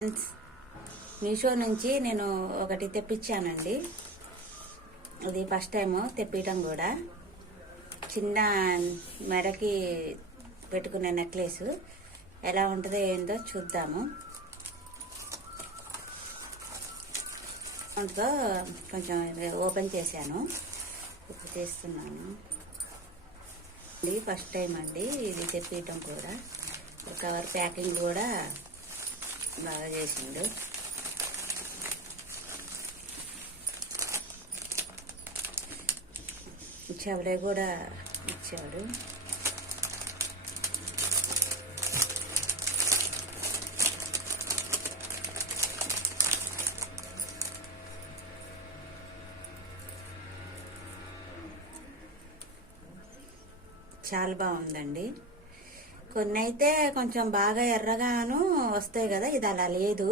Friends, Meesho నుంచి నేను ఒకటి తెప్పించానండి. ఇది ఫస్ట్ టైం తెప్పించడం కూడా. చిన్న మెడకి పెట్టుకునే నెక్లెస్ ఎలా ఉంటుందో ఏందో చూద్దాము. ఉంటుందో కొంచెం ఓపెన్ చేశాను, ఇప్పుడు తీస్తున్నాను. ఇది ఫస్ట్ టైం అండి ఇది తెప్పించడం కూడా. కవర్ ప్యాకింగ్ కూడా బాగా చేసిండు. చెవులే కూడా ఇచ్చాడు. చాలా బాగుందండి. కొన్ని అయితే కొంచెం బాగా ఎర్రగాను వస్తాయి కదా, ఇది అలా లేదు.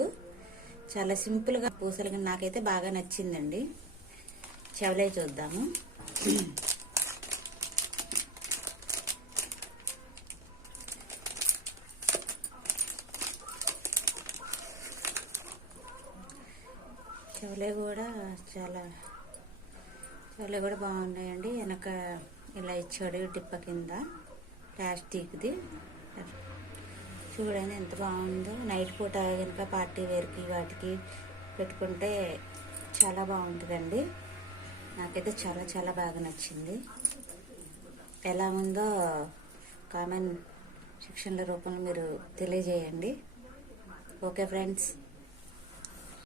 చాలా సింపుల్గా పూసలుగా నాకైతే బాగా నచ్చిందండి. చెవులే చూద్దాము. చెవులే కూడా చెవులే కూడా బాగున్నాయండి. వెనక ఇలా ఇచ్చాడు టిప్ప కింద ప్లాస్టిక్ది. చూడండి ఎంత బాగుందో. నైట్ పూట కనుక పార్టీ వేర్కి వాటికి పెట్టుకుంటే చాలా బాగుంటుందండి. నాకైతే చాలా చాలా బాగా నచ్చింది. ఎలా ఉందో కామెంట్ సెక్షన్ల రూపంలో మీరు తెలియజేయండి. Okay friends.